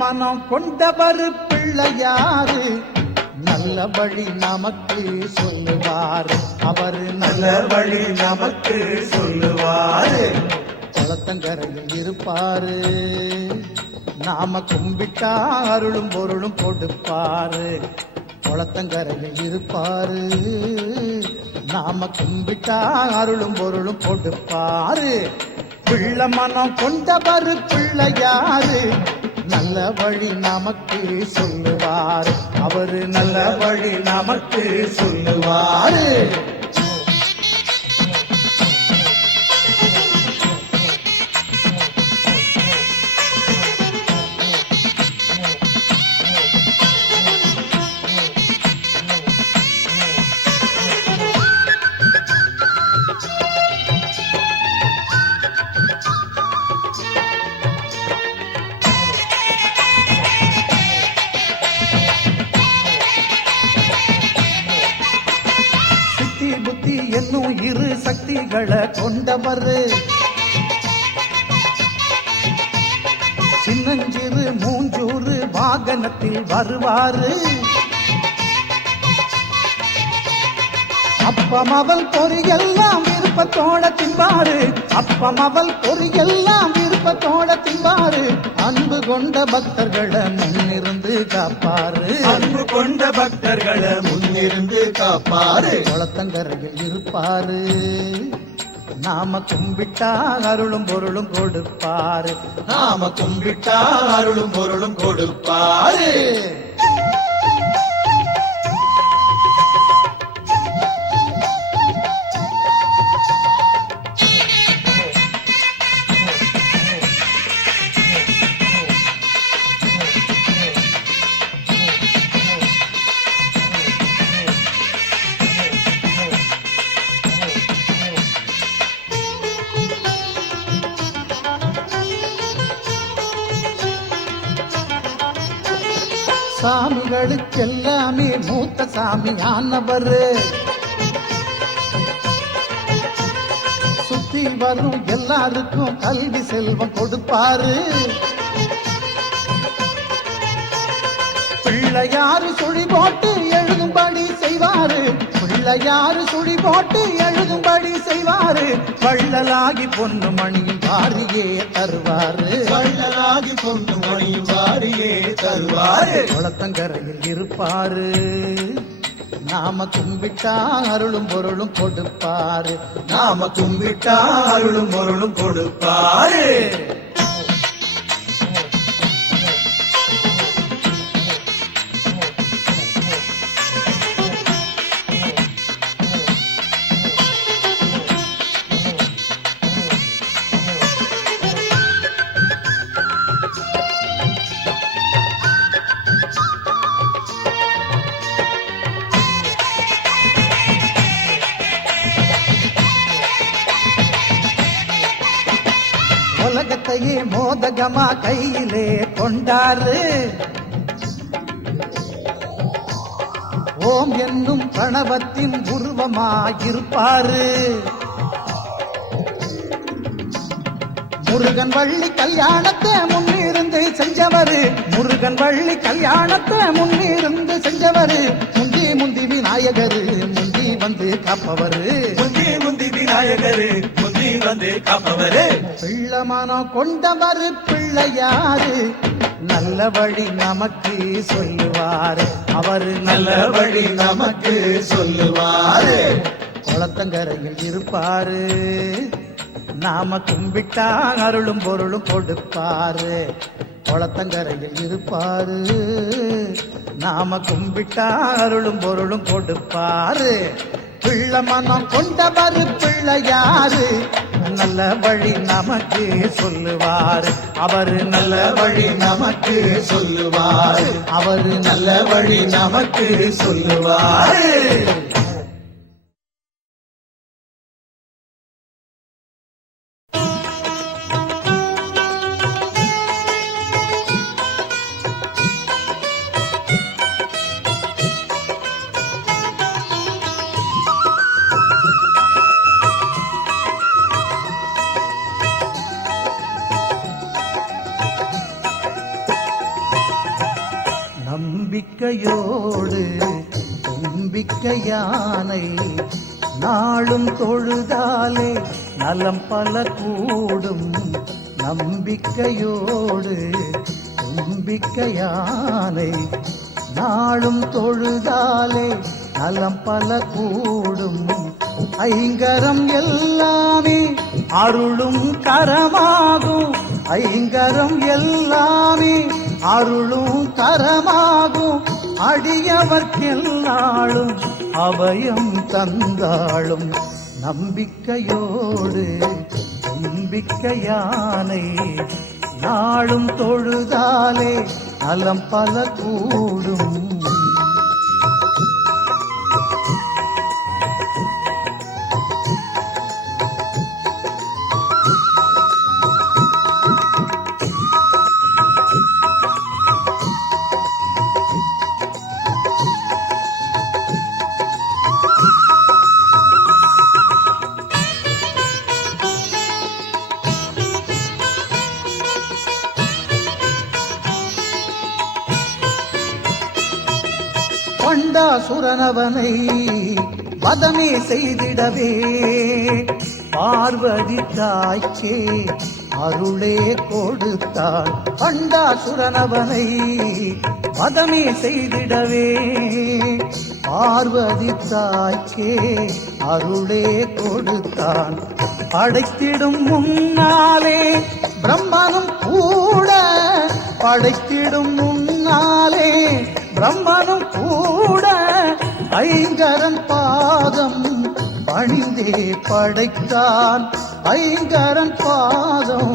மனம் கொண்டவர் பிள்ளையாரு நல்ல வழி நமக்கு சொல்லுவார். அவர் நல்ல வழி நமக்கு சொல்லுவார். குளத்தங்கரையில் இருப்பாரு, நாம கும்பிட்டா அருளும் பொருளும் கொடுப்பாரு. குளத்தங்கரையில் இருப்பாரு, நாம கும்பிட்டா அருளும் பொருளும் கொடுப்பாரு. பிள்ளை மனம் கொண்டவர் பிள்ளையாரு நல்ல வழி நமக்கு சொல்லுவார். அவரு நல்ல வழி நமக்கு சொல்லுவாரு. என்னும் இரு சக்திகளை கொண்டவர் சின்னஞ்சிறு மூஞ்சூறு வாகனத்தில் வருவாரு. அப்பம் அவள் பொறியெல்லாம் விருப்பத்தோட தின்பாரு. அப்பம் அவள் பொறியெல்லாம் விருப்பத்தோட தின்பாரு. அன்பு கொண்ட பக்தர்களை முன்னிருந்து காப்பாரு. அன்பு கொண்ட பக்தர்களை முன்னிருந்து காப்பாரு. குளத்தங்கரையில் இருப்பாரு, நாம கும்பிட்டா அருளும் பொருளும் கொடுப்பாரு. நாம கும்பிட்டா அருளும் பொருளும் கொடுப்பாரு. சாமிகளுக்கெல்லாமே மூத்த சாமி ஆனவர். சுத்தி வரும் எல்லாருக்கும் கல்வி செல்வம் கொடுப்பாரு. பிள்ளையாரு சுழி போட்டு எழுதும்படி செய்வாரு. பிள்ளையாரு சுழி போட்டு எழுதும்படி செய்வாரு. வள்ளலாகி பொண்ணு மணியும் வாரியே தருவாரு. வள்ளலாகி பொண்ணு மணியும் வாரியே தருவாரு. குளத்தங்கரையில் இருப்பாரு, நாம கும்பிட்டா அருளும் பொருளும் கொடுப்பாரு. நாம கும்பிட்டா அருளும் பொருளும் கொடுப்பாரு. உலகத்தையே மோதகமா கையிலே கொண்டாரு. ஓம் என்னும் கணவத்தின் உருவமாயிருப்பாரு. முருகன் வள்ளி கல்யாணத்தை முன்னிருந்து செஞ்சவரு. முருகன் வள்ளி கல்யாணத்தை முன்னிருந்து செஞ்சவரு. முந்தி முந்தி விநாயகரு முந்தி வந்து காப்பவரு. முந்தி முந்தி விநாயகரு முந்தி வந்து காப்பவரு. பிள்ளை மனம் கொண்டவர் பிள்ளையாரு நல்ல வழி நமக்கு சொல்லுவாரு. அவரு நல்ல வழி நமக்கு சொல்லுவாரு. குளத்தங்கரையில் இருப்பாரு, நாம கும்பிட்டா அருளும் பொருளும் கொடுப்பாரு. குளத்தங்கரையில் இருப்பாரு, நாம கும்பிட்டா அருளும் பொருளும் கொடுப்பாரு. பிள்ளை மனம் கொண்டவர் பிள்ளையாரு நல்ல வழி நமக்கு சொல்லுவாரு. அவரு நல்ல வழி நமக்கு சொல்லுவாரு. அவரு நல்ல வழி நமக்கு சொல்லுவாரு. நம்பிக்கையோடு தும்பிக்கை யானை நாளும் தொழுதாலே நலம் பல கூடும். நம்பிக்கையோடு தும்பிக்கை யானை நாளும் தொழுதாலே நலம் பல கூடும். ஐங்கரம் எல்லாமே அருளும் கரமாகும். ஐங்கரம் எல்லாமே அருளும் கரமாகும். அடியவர்க்கெல்லாளும் அபயம் தந்தாளும். நம்பிக்கையோடு நம்பிக்கையானை நாளும் தொழுதாலே நலம் பல கூடும். பண்டாசுரனவனை வதமே செய்திடவே பார்வதி தாய்க்கே அருளே கொடுத்தாள். பண்டாசுரனவனை வதமே செய்திடவே பார்வதி தாய்க்கே அருளே கொடுத்தான். படைத்திடும் முன்னாலே பிரம்மனும் கூட படைத்திடும் முன்னாலே பிரம்மனும் கூட ஐங்கரன் பாதம் பணிந்தே படைத்தான். ஐங்கரன் பாதம்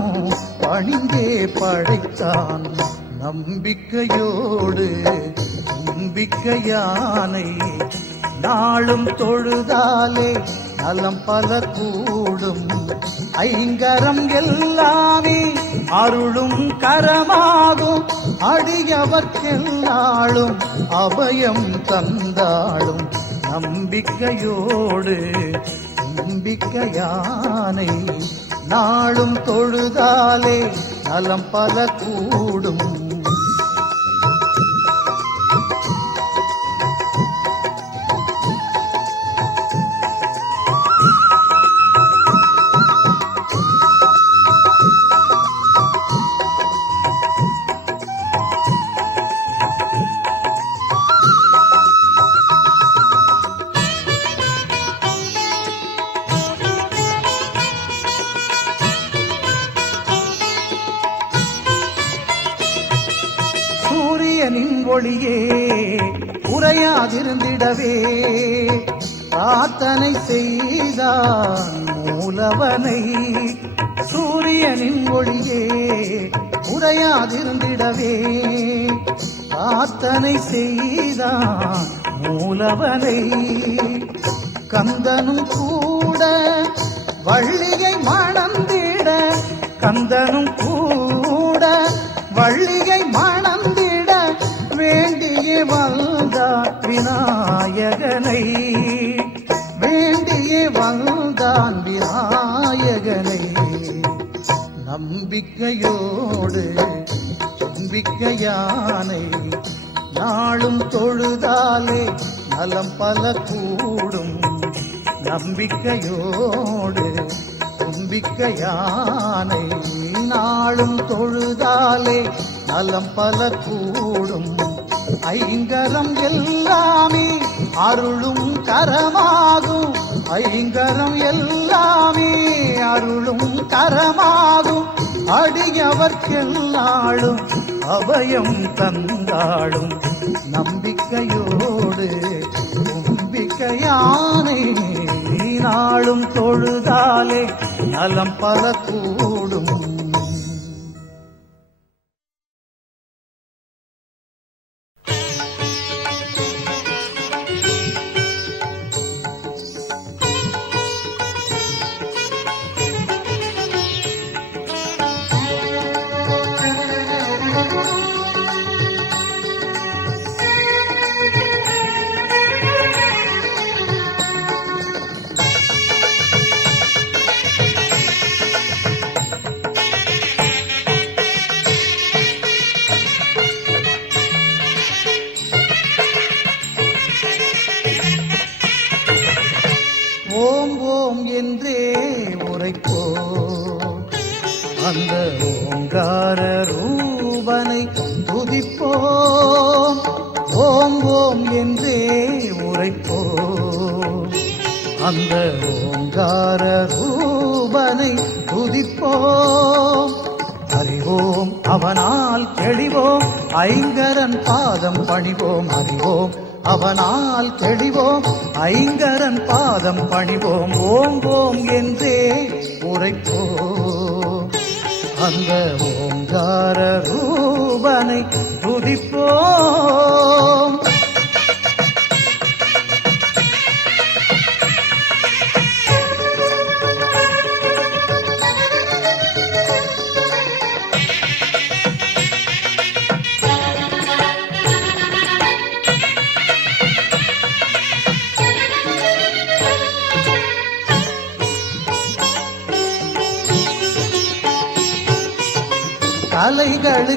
பணிந்தே படைத்தான். நம்பிக்கையோடு நம்பிக்கையானை நாளும் தொழுதாலே நலம் பல கூடும். ஐங்கரம் எல்லாமே அருளும் கரமாகும். அடியவர்க்கெல்லாளும் அபயம் தந்தாளும். நம்பிக்கையோடு நம்பிக்கையானை நாளும் தொழுதாலே நலம் பல கூடும். சூரியனின் ஒளியே உறையாதிருந்திடவே பிரார்த்தனை செய்தான் மூலவனை. சூரியனின் ஒளியே உறையாதிருந்திடவே பிரார்த்தனை செய்தான் மூலவனை. கந்தனும் கூட வள்ளியை மணந்திட கந்தனும் கூட வள்ளியை மணந்திட வேண்டியே வந்தான் விநாயகனை. வேண்டியே வந்தான் விநாயகனை. நம்பிக்கையோடு நம்பிக்கையானை நாளும் தொழுதாலே நலம் பல கூடும். நம்பிக்கையோடு நம்பிக்கையானை நாளும் தொழுதாலே நலம் பல கூடும். ஐங்கரம் எல்லாமே அருளும் கரமாகும். ஐங்கரம் எல்லாமே அருளும் கரமாகும். அடியவர்க்கெல்லாளும் அபயம் தந்தாளும். நம்பிக்கையோடு நம்பிக்கையானை நாளும் தொழுதாலே நலம் பல கூடும். ஓம் ஓம் என்றே உரைப்போம் அந்த ஓங்கார ரூபனை துதிப்போம் ஓம் ஓம் என்றே உரைப்போம் அந்த ஓங்கார ரூபனை துதிப்போம் அறிவோம் அவனால் தெளிவோம் ஐங்கரன் பாதம் பணிவோம் அறிவோம் அவனால் தெளிவோம் ஐங்கரன் பாதம் பணிவோம் ஓம் ஓம் என்றே உரைப்போம் அந்த ஓங்கார ரூபனை துதிப்போம்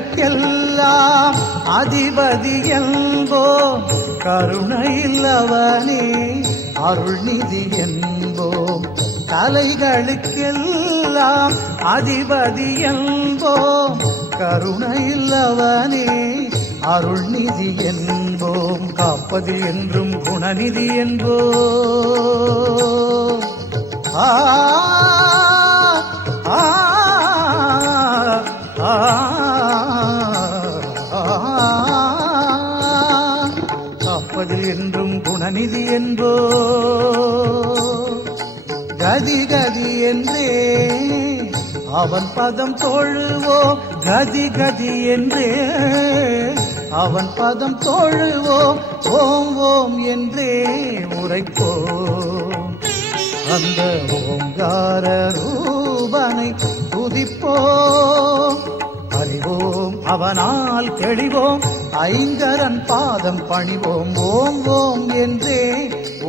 கலைகளுக்கெல்லாம் அதிபதி என்போம் கருணையில்லவனே அருள்நிதி என்போம் கலைகளுக்கெல்லாம் அதிபதி என்போம் கருணையில்லவனே அருள்நிதி என்போம் காப்பது என்றும் குணநிதி என்போம் ஆ ஆ காப்பது என்றும் குணநிதி என்போ கதி கதி என்றே அவன் பதம் தொழுவோம் கதி கதி என்றே அவன் பதம் தொழுவோம் ஓம் ஓம் என்றே உரைப்போம் அந்த ஓங்கார ரூபனை துதிப்போம் அறிவோம் அவனால் தெளிவோம் ஐங்கரன் பாதம் பணிவோம் ஓம் ஓம் என்றே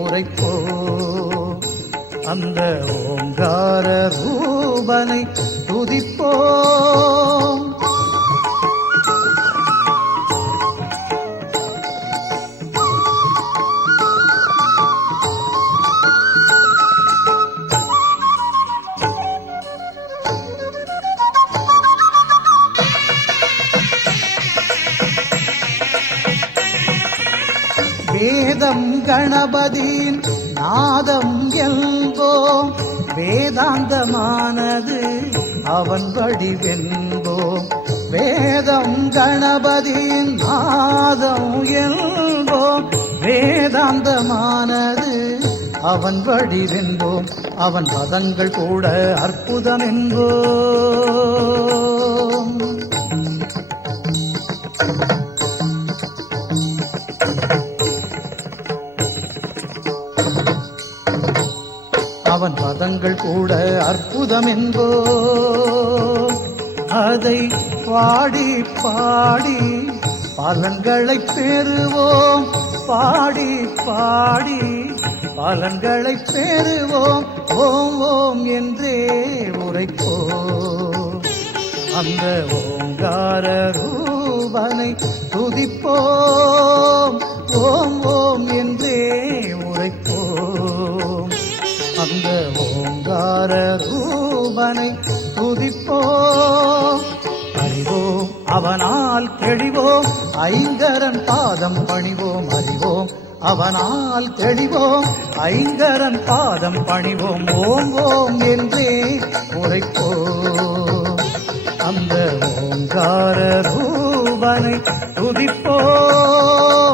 உரைப்போம் அந்த ஓங்கார ரூபனை துதிப்போம் வேதம் கணபதியின் நாதம் என்போம் வேதாந்தமானது அவன் வடிவென்போம் வேதம் கணபதியின் நாதம் என்போம் வேதாந்தமானது அவன் வடிவென்போம் அவன் பதங்கள் கூட அற்புதம் என்போம் அவன் பதங்கள் கூட அற்புதம் என்போ அதை பாடி பாடி பலன்களை பெறுவோம் பாடி பாடி பலன்களை பெறுவோம் ஓம் ஓம் என்றே உரைப்போம் அந்த ஓங்கார ரூபனை துதிப்போம் ஓம் ஓம் என்றே உரைப்போம் அந்த ஓங்கார ரூபனை துதிப்போம் அறிவோம் அவனால் தெளிவோம் ஐங்கரன் பாதம் பணிவோம் அறிவோம் அவனால் தெளிவோம் ஐங்கரன் பாதம் பணிவோம் ஓம் ஓம் என்றே உரைப்போம் அந்த ஓங்கார ரூபனை துதிப்போம்